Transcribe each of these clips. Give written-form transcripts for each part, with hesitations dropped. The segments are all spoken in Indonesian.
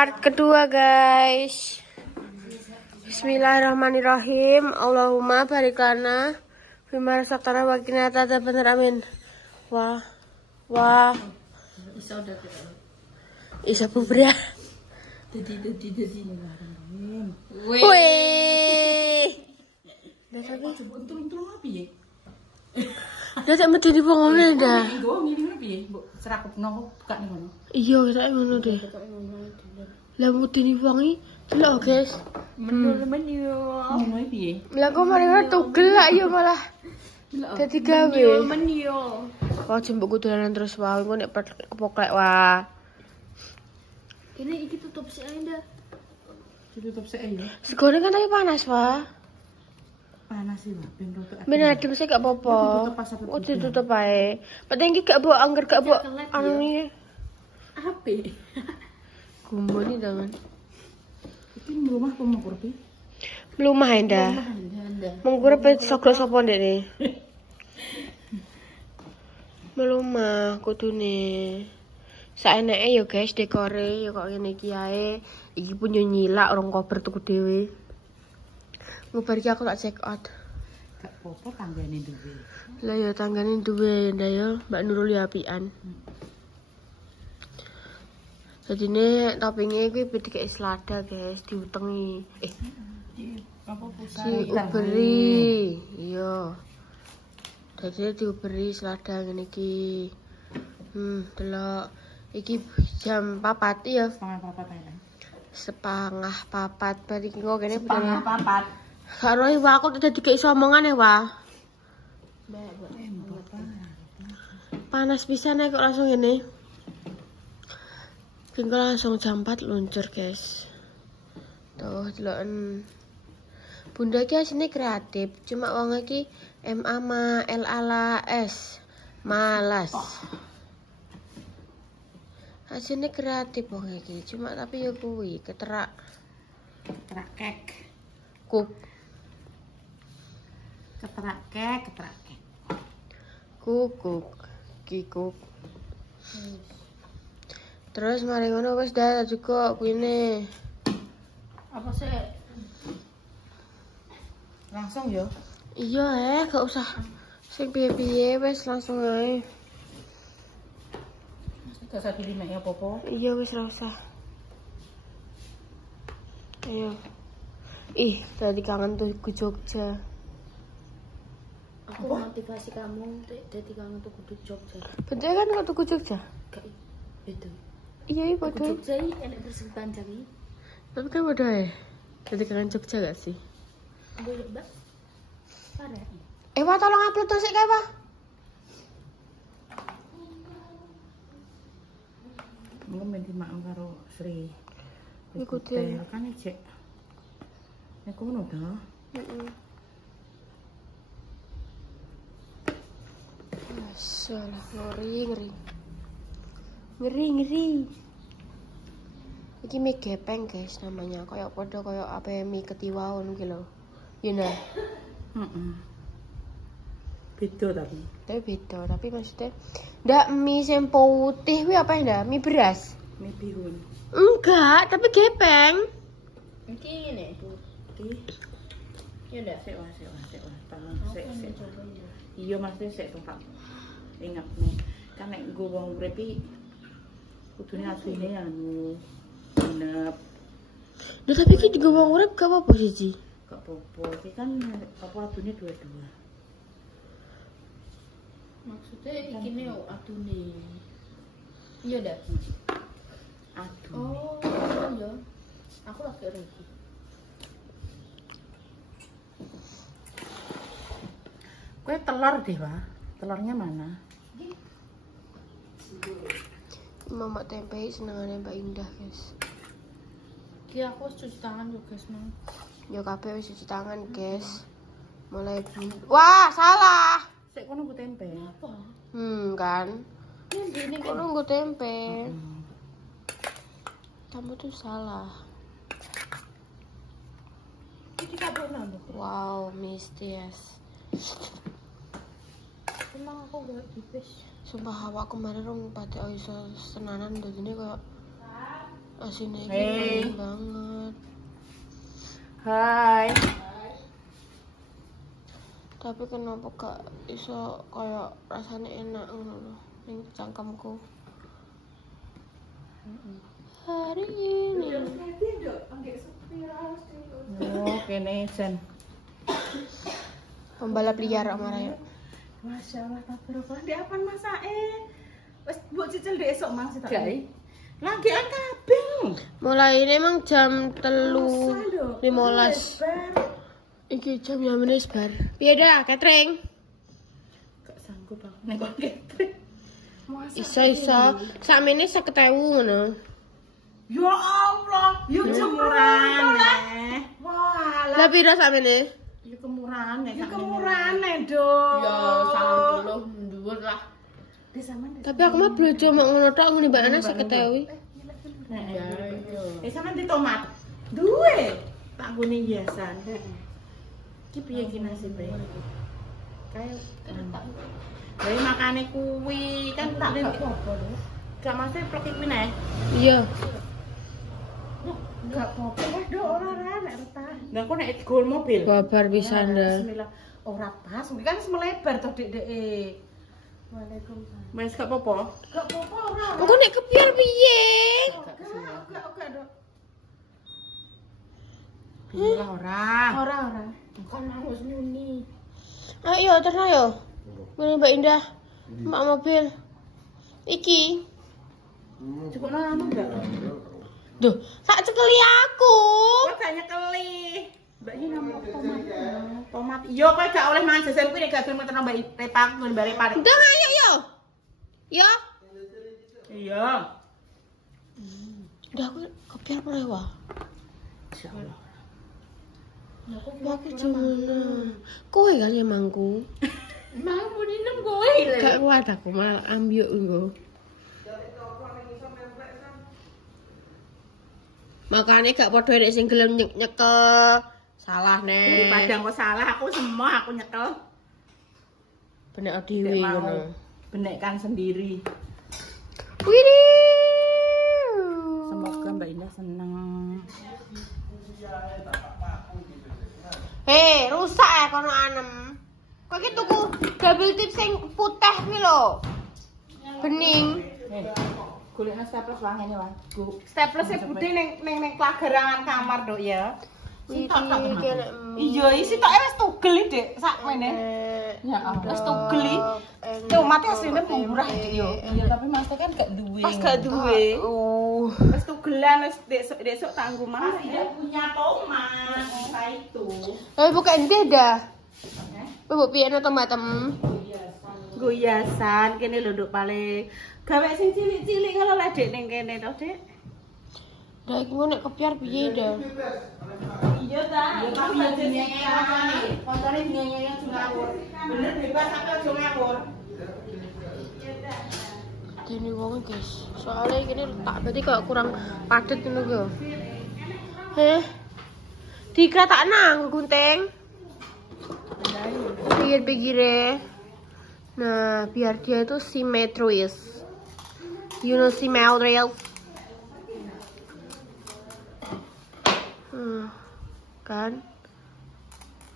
part kedua guys. Bismillahirrahmanirrahim. Allahumma barik lana fima razaqtana wa qina adzabannar amin. Wah. Isa bubra. Wih. Dah tapi untung piye? dah tak mesti di pangone dah. Ngene piye? Mbok serakupno buka ning ngono. Iya, kita ngono deh. Lah mesti di wangi. Delok guys. Menyo. Ngono piye? Lah kok mari tugel lah ya malah. Dadi gawe. Menyo. Kok jembuk dolanan terus wae engko nek kepoklek wah. Kene iki tutup sik ae ndak. Ditutup sik ya. Segone kan tapi panas wah. Panas sih, Mbak. Ben rotok. Ben adem sih gak apa-apa. Oh ditutup ae. Penting iki gak mbok angger gak mbok anu iki. Ape? Gumbo nih jangan. Iki rumah apa mau kurpi? Melumah endah. Mengkur pe sogro sapa ndek melumah kudune. Saeneke ya guys dekore ya kok ngene iki ae. Iki pun yo nyilak orang kober tuku dhewe. Ngubar iki aku tak check out. Gak apa-apa tanggane duwe. Lah ya tanggane duwe ndak ya Mbak Nurul ya apian. Jadine toppingnya iki dikek selada guys, diutengi. Apa pusat? Diuberi. Iya. Dadi diuberi selada ngene iki. Delok. Iki jam 4 ya. Setengah papat ae. Setengah 4 bar iki kok kene Setengah papat. Karo aku udah dikek omongan ya, Wah. Panas pisan kok langsung ngene. Tinggal langsung jam 4 luncur, guys. Tuh, deloken. Bunda iki asine kreatif, cuma wong iki MA ma LAS. Malas. Asine kreatif wong iki, cuma tapi ya kuwi keterak Keterak kuk. keterak kek. Kukuk, kikuk. Terus mari ngono wis dah juga kuine. Apa sih? Langsung ya. Iya gak usah sing piye-piye wis langsung ae. Gak usah pilih mek apa-apa. Iya wis ora usah. Ayo. Ih, tadi kangen tuh ke Jogja. Aku motivasi kamu dadi kangen tuku Jogja. Betul kan kok tuku Jogja? Gak itu. Iya, Tuku padha. Jogja iki enek bersih panjang iki. Tapi kan padha ya. Jadi kangen Jogja gak sih? Boleh, Mbak. Parah. Wah tolong upload terus sik kae, Pak. Mungkin menti makan karo Sri. Ikutin. Kan cek. Nek ngono ta. Salah ngeri. Iki mie gepeng guys namanya. Kayak padha kayak apa mie ketiwaon iki lho. You know. Beda tapi. Tapi beda, tapi maksudnya ndak mie sing putih kuwi apa ndak? Mie beras. Mie bihun. Enggak, tapi gepeng. Iki ngene. Putih. Ya ndak? Sik. Tangan sik. Iya mesti sik tempat. Ingat nih, kan nek nggo wong urip iki kudune asline anu nginep. Nah, tapi iki juga wong urip gak apa-apa siji. Gak apa-apa, iki kan apa adune dua-dua. Maksudnya iki ne adune. Iya ndak? Aduh. Oh, iya. Aku lagi iki. Kue telur deh, Wah. Telurnya mana? Mama tempe senengane Mbak Indah, guys. Ki aku wis cuci tangan yo, guys, Mang. Yo kabeh wis cuci tangan, guys. Mulai wah, salah. Sik kono nggo tempe. Apa? Kan. Ini Kok nunggu tempe? Kamu tuh salah. iki kabeh nang. Wow, misterius. Emang aku gak dipes. Sumpah awak kemarin rong pate iso senanan dadine koyo Asinnya Hey. ini banget. Hai. Tapi kenapa gak iso kayak rasanya enak ngono lho ning cangkemku. Hari ini. Oh, kene jen. Pembalap liar Omar ayo. Masya Allah, tabarakallah. Di apa masake? Wes mbok cicil dek esok mang sih tak. Lagi an kabeh. Mulai ini emang jam 3.15. Iki jam yang menis bar. Piye dah catering? Gak sanggup aku nek kok catering. Iso. Sakmene 50.000 ngono. Ya Allah, yo kemurahan neh. Wah, Lah piro sakmene? yo kemurahan neh. Yo kemurahan neh, Dok. Ya 90 dhuwur lah. Tapi aku mah blojo mak ngono tok ngene mbak Ana 50.000. Sampeyan di tomat. Duwe. Tak gune hiasan. Iki piye iki nasibe? Kayak dari makane kuwi kan tak apa-apa lho. Gak mesti plek iki neh. Iya. Gak apa-apa wah do ora nek retah. Lah kok nek digol mobil. Babar pisan dah. Bismillah. Ora pas, kan wis melebar to Dek. Waalaikumsalam. Wes gak apa-apa. Gak apa-apa ora. Engko nek kepiye piye? Oke, Dok. Ora. Bukan harus muni. Ayo terus ayo. Ngene Mbak Indah. Mak mobil. Iki. Cukup lama enggak? Duh, sak cekeli aku. Kok gak nyekeli? Mbak ini nama tomat. Tomat. Iya, kok gak oleh mangan jajan kuwi nek gak gelem ngeteno Mbak Repa nggon bare pare. Udah ayo yo. Yo. Iya. Udah aku kepiye apa lewa? Insyaallah. Aku cuman kowe kan ya mangku. Mau muni nem kowe lho. Gak kuat aku malah ambyuk engko. Makane gak padha nek sing gelem nyekel. Salah nek. Padahal kok salah aku semua aku nyekel. Benek dhewe ngono. Benekkan sendiri. Widih. Semoga Mbak Indah seneng. Hei, rusak ya kono anem. Kok iki tuku double tip sing putih kuwi lho. Bening. Golekna staples wae ngene wae. Staples e budhe ning klagerangan kamar, Dok ya. Sitok tok. Iya, isi tok wis tugel iki, Dik, sak mene. Ya Allah. Wis tugel iki. Tuh, mati asline murah iki yo. Iya, tapi Mas kan gak duwe. Pas gak duwe. Wis tugelan wis besok tak nggo Mas. Tidak punya tomat, kayak itu. Tapi buka ndeh dah. Mbok piye ana tomatem? Nggo hiasan kene lho, Nduk, paling gawe sing cilik-cilik ngono lah, Dik, ning kene to, Dik. Dah iki nek kepiar piye dah? Iya ta. Iya tapi yo nyengeng kontone nyengeng ngawur. Bener bebas aku aja ngawur. Dene wong guys. Soalnya kene tak berarti kok kurang padet ngono ku. Heh. Dikra tak nang gunting. Pinggir-pinggirnya. Nah, biar dia itu simetris. You know simetris. Kan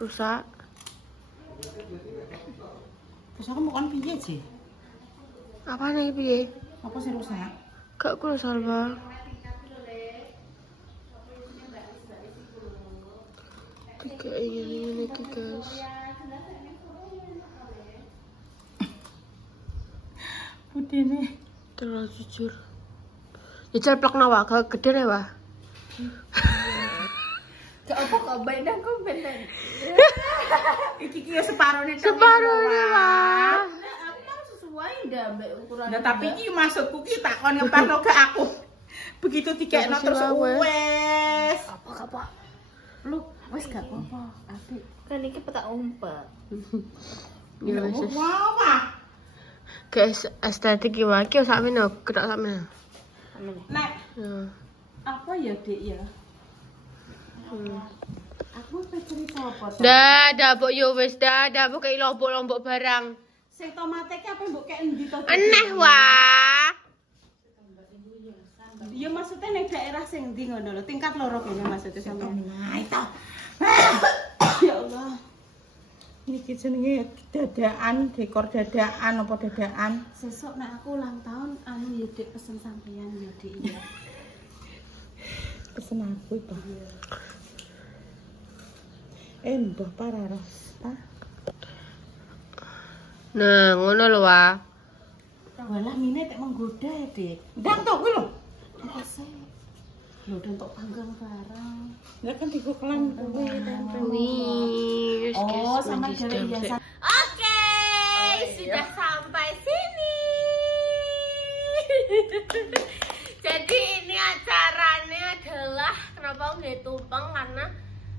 rusak. Terus aku mau kan piye sih? Apa nih piye? Apa sih rusak? Gak kulo salva. Tiga ini lagi guys. Putih nih. Terlalu jujur. Ya ceplok nawa, gak gede nih wah. Gak apa kok bendang kok bendang. Iki ki separone tok. Separuhnya wah. Emang sesuai dah mbak ukuran. Nah, tapi iki maksudku ki takon ngepasno ke aku. Begitu dikekno terus wes. apa? Lu wes gak apa-apa. Apik. Kan iki petak umpet. Ya wis. Wah. Guys, estetik iki wae ki sakmene ketok sakmene. Nek Ya. apa ya, Dik ya? Aku cerita apa? Dah mbok yo wis dah mbok kei lombok-lombok barang. Sing tomate ki apa mbok kek endi to? Aneh wah. Iya maksudnya ning daerah sing ndi ngono lho, tingkat loro kene maksudnya sampeyan. Nah, itu. Ya Allah. Niki jenenge dadakan, dekor dadakan apa dadakan? Sesuk nek aku ulang tahun anu ya Dik pesen sampeyan ya Dik ya. Pesen aku itu. Mbah Pararos, Pak. Nah, ngono lho, Wah. Walah mine tek menggoda ya, Dik. Ndang to kuwi lho. Makasih. Lho untuk panggang barang. Ya kan dikokelan kuwi tempel. Wih, Oh, sama dari biasa. Oke, sudah sampai sini. Jadi ini acaranya adalah kenapa nggak tumpeng karena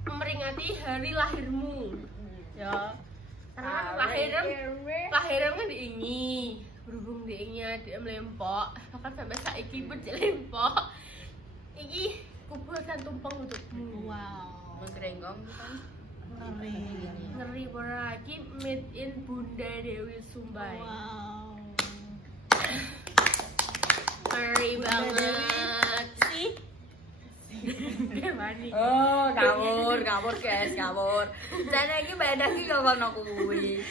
memperingati hari lahirmu. Ya. Karena lahiran kan diingi. Berhubung diingnya dia melempok, bahkan sampai saiki pun dia lempok. Iki kubuatan tumpeng untukmu. Wow. Menggerenggong kan. Ngeri ora iki made in Bunda Dewi Sumbai. Wow. Ngeri banget sih. Oh, ngawur guys, ngawur. Jane iki badak iki kok ono kuwi.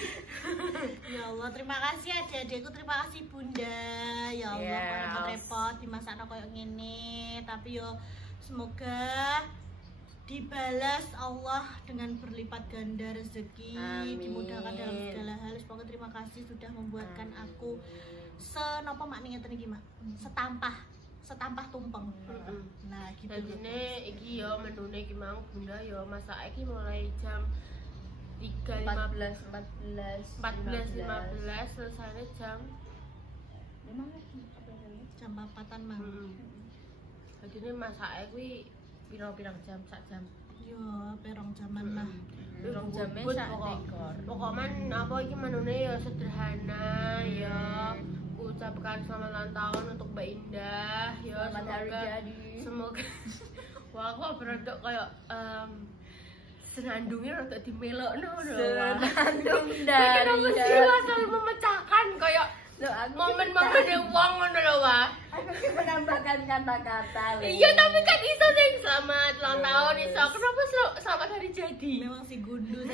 Ya Allah, terima kasih adik-adikku, terima kasih Bunda. Ya Allah, repot dimasakno koyo ngene, tapi yo semoga dibalas Allah dengan berlipat ganda rezeki, dimudahkan dalam segala hal. Semoga terima kasih sudah membuatkan aku senapa maknanya iki, Mak? Setampah tumpeng. Nah, gitu. Dadine iki yo menune iki mang Bunda yo masak iki mulai jam 14.15 selesai jam 4-an mang. Dadine masake kuwi pirang-pirang jam, sak jam. Yo, perong jaman lah. Durung jame sak dekor. Pokoknya apa iki menune ya sederhana ya. Ucapkan selamat ulang tahun untuk Mbak Indah ya, semoga wah aku berodok kayak senandungnya rada dimelokno lho. Senandung dari dari selalu memecahkan kayak momen-momen wong ngono lho, Wah. aku menambahkan kata-kata. Iya, tapi kan iso sing selamat ulang tahun iso. Kenapa selamat hari jadi? Memang si gundu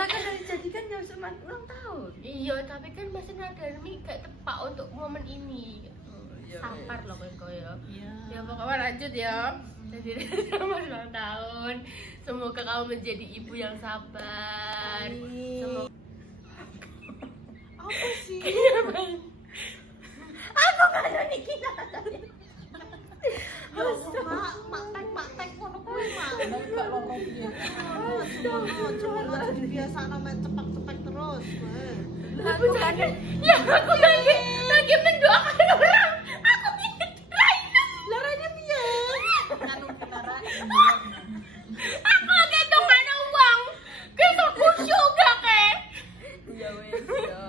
Nah, kan hari jadi kan jam selamat ulang tahun. Iya, tapi kan masih ada nih kayak tepat untuk momen ini. Sampar loh koyo. Iya. Ya pokoknya lanjut ya. Jadi selamat ulang tahun. Semoga kamu menjadi ibu yang sabar. Semoga apa sih? Apa kaya niki katanya? Mak-tek ngono kuwi, Mak. Gak ngomong piye. Cuma biasa nama cepek-cepek terus. Aku jadi, ya aku lagi mendoakan orang. Aku ingin Laranya piye? Kanu kendaraan. aku lagi doakan uang. Kita kusyuk gak ke? Ya wes ya.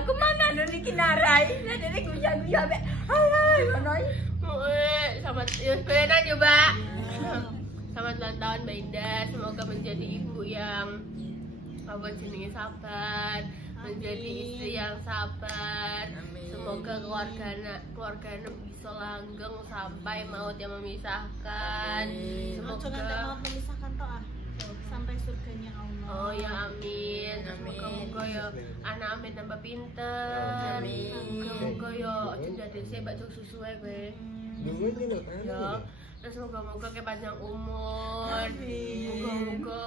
Aku mana anu niki narai. Lah dene guya-guya mek. Hai ngono iki. Selamat ya sebenarnya coba. Selamat ulang tahun Mbak Indah. Semoga menjadi ibu yang apa jenenge sabar, menjadi istri yang sabar. Semoga keluarganya bisa langgeng sampai maut yang memisahkan. Semoga maut memisahkan toh sampai surganya Allah. Oh ya amin. Semoga ya anak amin tambah pinter. Semoga ya jadi sebak jok susu ae kowe. Ya. Terus moga-moga ke panjang umur. Moga-moga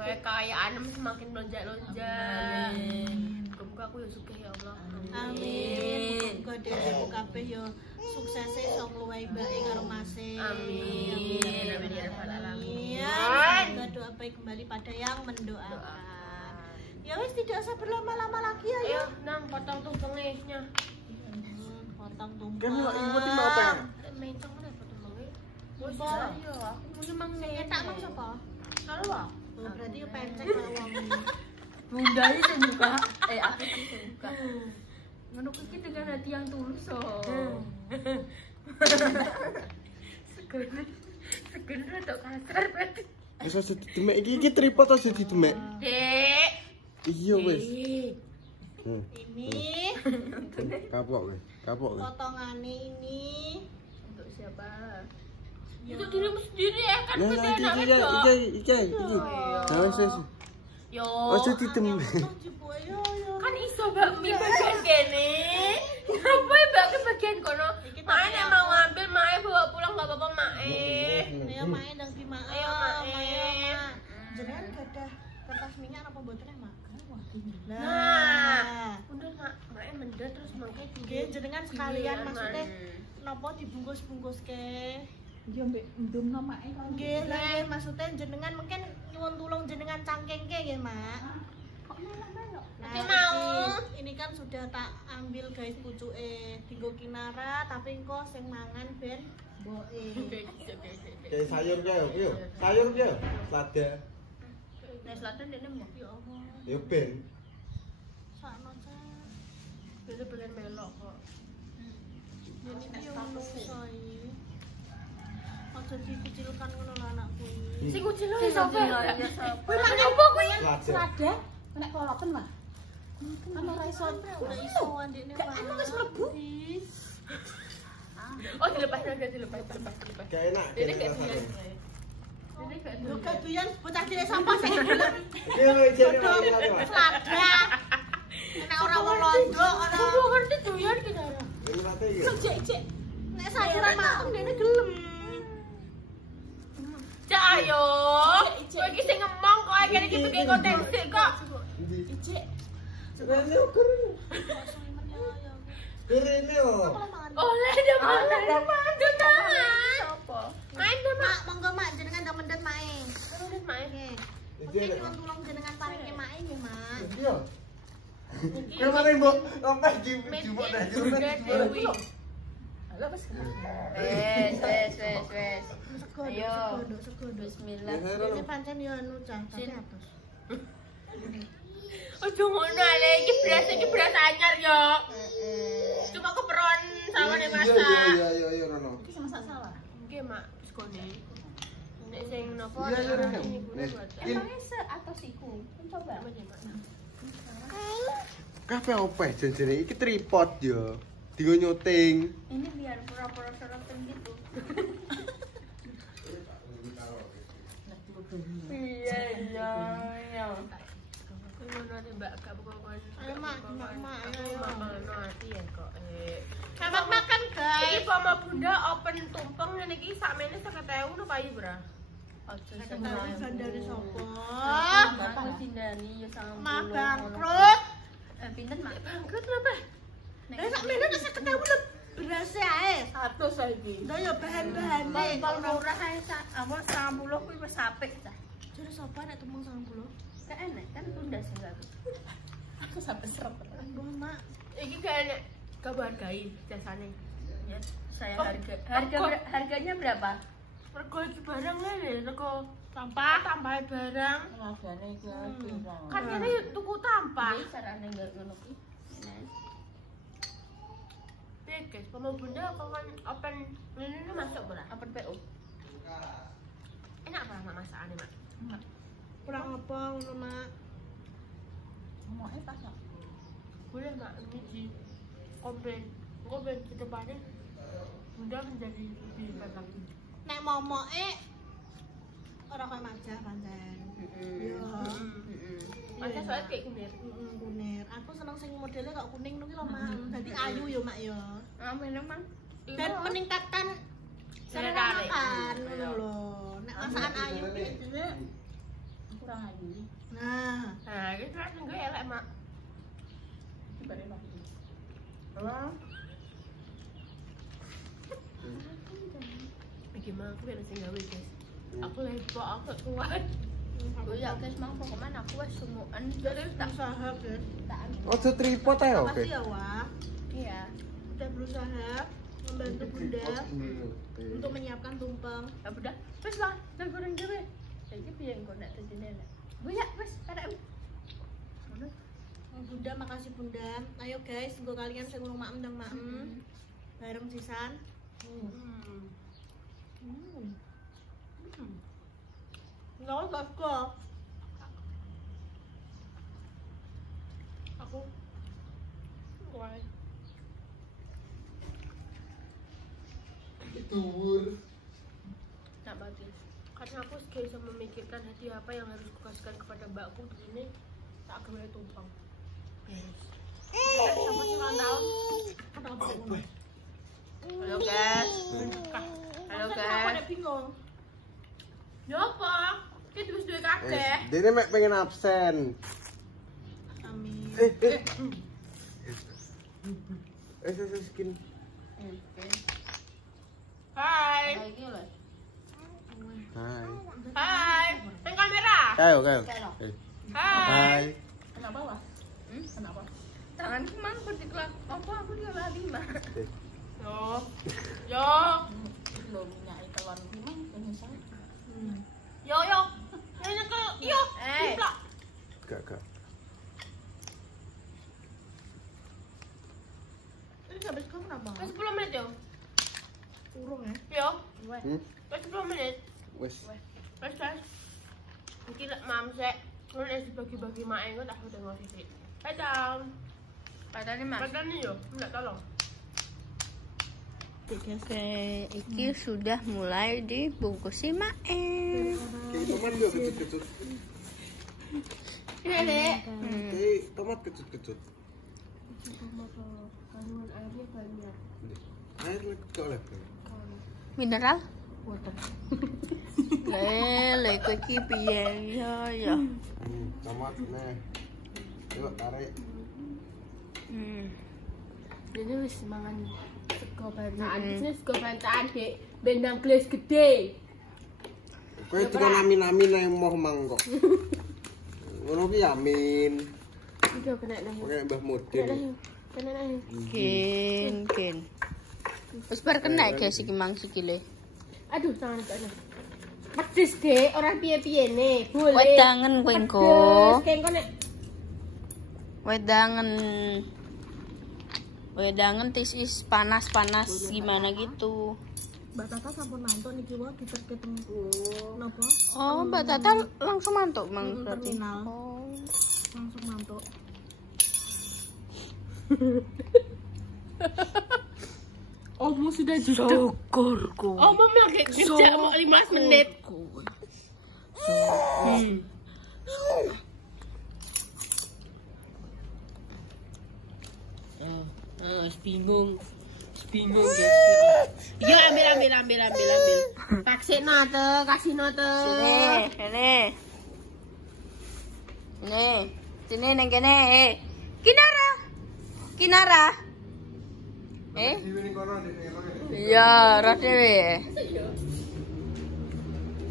kekayaan semakin lonjak-lonjak. Moga aku ya sugih ya Allah. Amin. Muga dhewe kabeh ya suksese iso ngluwahi mbake karo Mase. Amin. Amin ya rabbal alamin. Semoga doa baik kembali pada yang mendoakan. Ya wis tidak usah berlama-lama lagi ya. Ayo nang potong tumpengnya. Potong tumpeng. Kan ibu ti mau apa? Mencong mana potong tumpengnya? Wis Apa? iya, aku punya mang Tak mang sapa? Kalau ah. Berarti yo pencet karo wong iki. Bunda iki sing buka. Aku sing buka. Ngono kuwi dengan hati yang tulus oh. Seger rada kasar berarti. Wis aja didemek iki tripod aja didemek. Dek. Iya wis. Ini Kapok. potongannya ini Untuk siapa? Untuk dirimu sendiri ya kan Nah, beda anak iki. Wes. Yo. Ojo ditem. Kan iso bakmi bagian kene. Apa mbak ke bagian kono? Mae mau ngambil, mae bawa pulang enggak apa-apa mae. Ayo mae ndang di mae. Ayo mae. Jenengan gadah kertas minyak apa mboten ya, Mak? Nah, udah mae mendel terus mangke Nggih, jenengan sekalian maksudnya napa dibungkus-bungkus ke? Iya mbek ndumno mae. Nggih, lah nggih maksudnya jenengan mungkin nyuwun tulung jenengan cangkengke nggih, Mak. Kok melok-melok? Oke, mau. Ini kan sudah tak ambil guys pucuke dienggo kinara tapi engko sing mangan ben mboke. Kayak sayur yo. Sayur yo. Lada. Nek selatan dene mbok. Ya Allah, Yo ben. sakno Cak. Bener-bener melok kok. Ini ki yo menungso iki. Aja dikucilkan ngono lho anakku iki. Sing kucil lho sapa? Kuwi mangan apa kuwi? Lada. Selada nek kolopen mah. Kan ora iso. Ora iso ndekne. Gak emang wis mlebu. Oh, dilepas. Gak enak. Ini kayak biasa. Ini kayak Lho gaduyan bocah cilik sampah sing gelem. Iya, jadi Selada. Nek ora wong londo ora. Aku ngerti doyan ki Dara. Ini lada yo. Cek. Nek sayuran mateng dene gelem. Cak ayo. Kowe iki sing ngemong kok kene iki bikin konten sik kok. Cek. Rene ukur. Rene oh. Oleh dia mangan. Tangan. Sopo? Main deh, Mak. Mak, monggo Mak jenengan ndang mendet mae. Udah main. Nggih. Iki Mungkin enak. nyuwun tulung jenengan paringi mae nggih, Mak. Iya. Kemarin mbok ompah di jumuk dah Dewi. Lho wis. Wes. Ayo. Sego. Bismillah. Ini pancen yo anu Cak, tapi atus. Ojo ngono ale iki beras anyar yo. Cuma keperluan sama nih masak. Iya, Rono. Iki masak sawah. Nggih, Mak. Wis kone. Nek sing nopo? Iya, Rono. Emangnya seatos iku? Coba. Kabeh opeh jenenge iki tripod yo. Digo nyuting. Ini biar pura-pura sorotan gitu. Iya. Ngono nih Mbak, gak buka-bukaan. Ayo, Mak, ayo. Mangan ati ya kok. Selamat makan, Iki guys. pama Bunda open tumpeng ngene iki sakmene 50.000 no payu, Bra. Ojo Ketahui bandari sopo? Bapak dindani ya sangat Mah bangkrut. Pinten, Mak? Bangkrut kenapa? Lah sak mene nek 50.000 lho beras ae. 100 saiki. Lah ya bahan-bahane. Kalau murah ae apa 90 kuwi wis apik ta. Jare sapa nek tembung 90? Gak enak kan bunda sih enggak. Aku sampe serep. Aduh, Mak. Iki gak enak kabargai jasane. Ya, saya Oh, harganya berapa? Mergo iki barang ngene teko tampah barang. Lagane iki pirang. Kan kene yo tuku tampah. Jadi carane enggak ngono kuwi. Piye guys, pama Bunda open ini masuk ora? Apa PO? Enak apa Mak masakane, Mak? Kurang apa ngono, Mak? Ngomoke pas kok. Boleh Mak ini di komplain. Engko ben ke depannya Bunda menjadi lebih hebat lagi. Nek momoke ora koyo majah pancen. Iya. Masa soalnya kayak gini. Kunir. Aku seneng sing modele kok kuning ngono ki lho, Mak. Dadi ayu ya, Mak ya. Memang Dan meningkatkan selera makan ngono lho. Nek masakan ayu ki Kurang ayu. nah, Nah, ini kan enggak elek, Mak. Bare lagi. Oh. Gimana aku yang sing gawe, guys. Aku lepo, aku kuat. aku ya guys mang pokoknya aku wis sumuken jadi tak usaha, Ben. tak Ojo tripod ae oke. Makasih ya, Wah. iya Udah berusaha membantu Bunda untuk menyiapkan tumpeng. ya udah wis lah dan goreng dhewe saiki piye engko nek tedine nek bu ya wis karek ngono Bunda, makasih Bunda. Ayo guys, gue kalian sing ngurung maem ndang maem. Bareng sisan. Nggak usah kok. Aku dhuwur. Tak bagus. Karena aku gak bisa memikirkan hadiah apa yang harus kukasihkan kepada mbakku di sini. Tak gawe tumpang. Sampai 9 tahun. Halo guys. Halo guys. Aku bingung. Ya apa? Kita terus duwe kakek. Dene mek pengen absen. Amin. Skin. Hai. Hai. Hai. Nang kamera. Kayo. Hai. Kenapa wah? Kenapa? Tanganku mangkut di kelak. Apa aku dia lali mah. Yo. Lo minyak telon gimana penyesal? Yo. Ya nyekel. Yo. Diplak. Gak. Ini sampai sekarang kenapa? 10 menit yo. Urung ya? Yo. Hmm? 10 menit. Wes. Wes. Mungkin mam sek. Terus dibagi-bagi mae kok tak udah ngasih sih. Padang. Padahal mas. Padang nih yo. Enggak tolong. Oke, iki sudah mulai dibungkusi mae. Kayak tomat yo kecut-kecut. Ini Dek. Kayak tomat kecut-kecut. Kandungan airnya banyak. Air kok lek. Mineral? Lele, kowe iki piye ya? Tomat nih. Yuk tarik. Ini wis mangan sego bantakan. Ini sego bantakan, Dek. Bendang gelas gede. Kowe cuma nami-nami nang moh mangkok. Ngono ki amin. Iki kena nang. Pakai Mbah Mudin. Kena nang. Kin. Wis bar kena guys iki mang sikile. Aduh, tangan kena. Pedes, Dek. Ora piye-piye ne. Boleh. Wedangen kowe engko. Pedes, kayak nek Wedangen tisis panas-panas gimana gitu. Mbak Tata sampun mantuk niki wae diterke teng napa? Oh, Mbak Tata langsung mantuk mang berarti. Terminal. Oh. Langsung mantuk. Omo sudah jutek. Syukurku. Omo lagi kerja mau 15 menit. Bingung guys. Yo ambil. Vaksin note, kasih note. Sini neng kene. Kinara. Iya, roh dewe.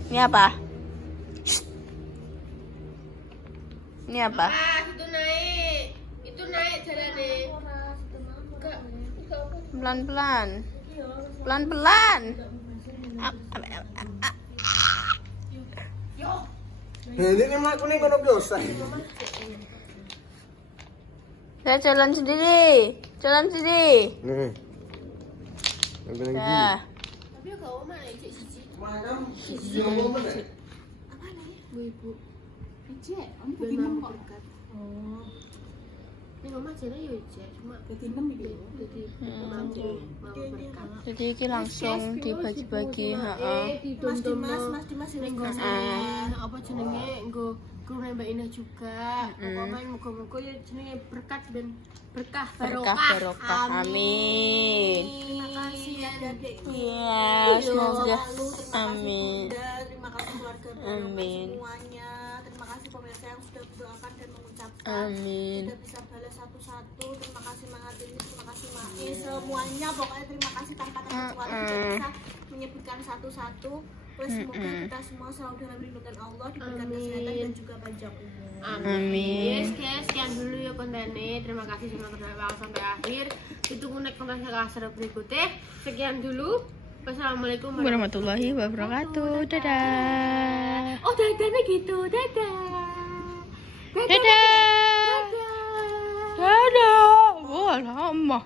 Ini apa? Ini apa? Itu naik jalannya. Pelan-pelan. Ini mak kuning kono biasa. Saya jalan sendiri. Nih. Ambil lagi. Nah, Tapi gak oma nek cek siji. Makan siji opo meneh? Ibu. Ijek, kamu kebingung kok. Oh. Ini mama jare yo cek, cuma Jadi 6 iki. jadi mau berkat. jadi iki langsung dibagi-bagi, heeh. Mas Dimas Ning ya. apa jenenge nggo guru Mbak Indah juga. Pokoknya muga-muga ya jenenge berkat ben berkah Barokah. Amin. Terima kasih ya Dek. Iya, semoga. Amin. Terima kasih keluarga Amin. semuanya. Terima kasih pemirsa yang sudah mendoakan dan mengucapkan. Amin. Tidak bisa balas satu-satu. Terima kasih Mangatini, terima kasih Mae, semuanya pokoknya terima kasih tanpa terkecuali tidak bisa menyebutkan satu-satu. Semoga kita semua selalu dalam lindungan Allah, diberikan kesehatan dan juga panjang umur. Amin. Yes guys, sekian dulu ya kontennya. Terima kasih sudah menonton sampai akhir. Ditunggu next konten selanjutnya berikutnya. Sekian dulu. Wassalamualaikum Warahmatullahi wabarakatuh. Dadah. Oh, dadanya gitu. Dadah. Dadah. Wah, lama.